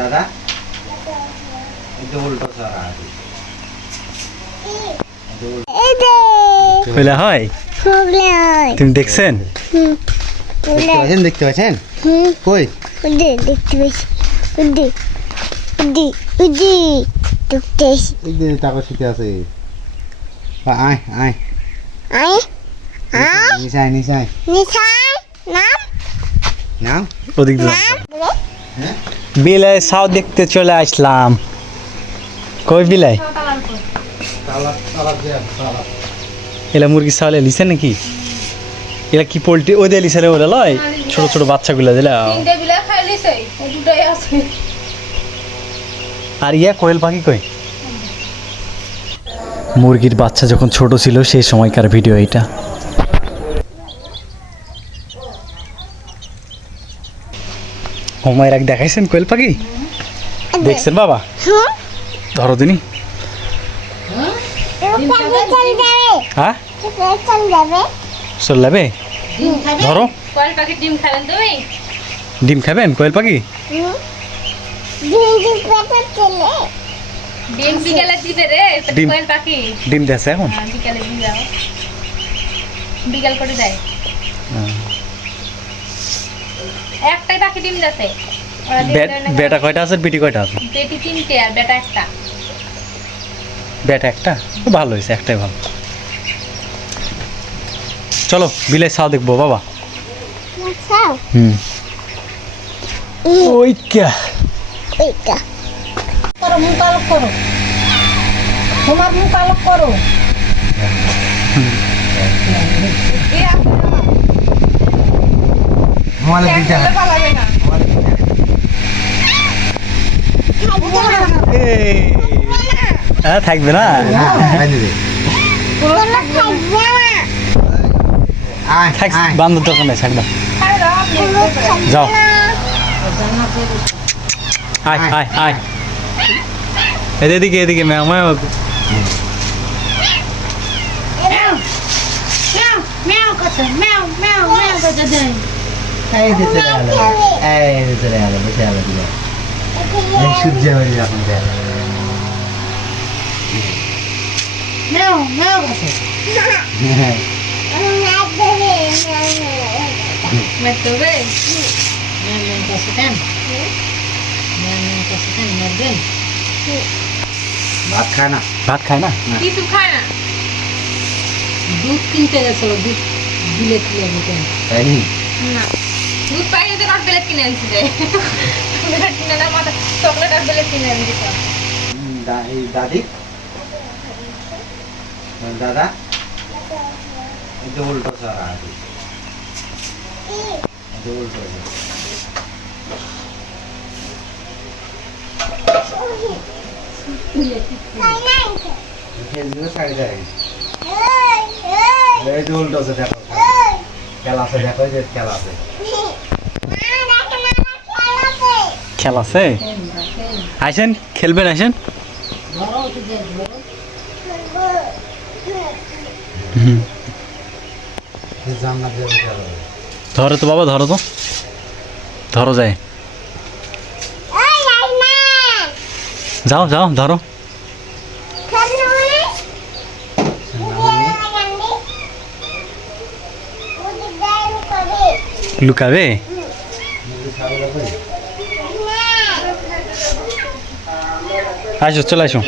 দাদা এটা উল্টো সারা আছে কইলা হয় তুমি দেখছেন দেখতে পাচ্ছেন কই দেখতে পাচ্ছি তারপর শিখে আছে আয় আয় নিশাই নিশাই নাম ওদিক বিলাই সাউ দেখতে চলে আসলাম কই বিলাই এলা মুরগি সালে লিছে নাকি এলা কি পোল্ট্রি ওই দিয়ে লিছে ওরা লয় ছোট ছোট বাচ্চাগুলা দিলা আর ইয়া কোয়েল পাখি কই মুরগির বাচ্চা যখন ছোট ছিল সেই সময়কার ভিডিও এটা হোমায় রাখ দেখাইছেন কোয়েল পাখি দেখছেন বাবা ধরো দিনি হ্যাঁ চল যাবে ধরো ডিম খাবেন কোয়েল পাখি ডিম দেছে এখন বিকাল করে দেয় একটাই পাখি ডিম দেছে বেটা কয়টা আছে বেটি কয়টা আছে বেটি 3টে আর বেটা একটা বেটা একটা ভালো হয়েছে একটাই ভালো চলো বিলাই ছাও দেখবো বাবা ওই কে করো মুখ আলোক করো তোমার মুখ আলোক করো মোবাইলের দিকটা হ্যাঁ থাকবে না বান্ধব দরকার নেই ছাড় দাও যাও আয় আয় আয় এদিকে এদিকে ম্যাও ম্যাও সূর্য হয়ে এখন ভাত খায় না ভাত খায় না কিছু খায় না দুধ কিনতে গেছে দুধ দিলে তাই নি না দুধ পাইলে তো রড বেলেট কিনে আনছি যায় কিনে না মাথা চকলেট আর বেলেট কিনে আনছি দাদি দাদা এটা উল্টো সারা আছে এটা উল্টো উল্টো আছে দেখো খেলা আছে দেখো যে খেলা আছে খেলা আছে আসেন খেলবেন আসেন ধরো তো বাবা ধরো তো ধরো যায় যাও যাও ধরো লুকাবে আসো চলে আসো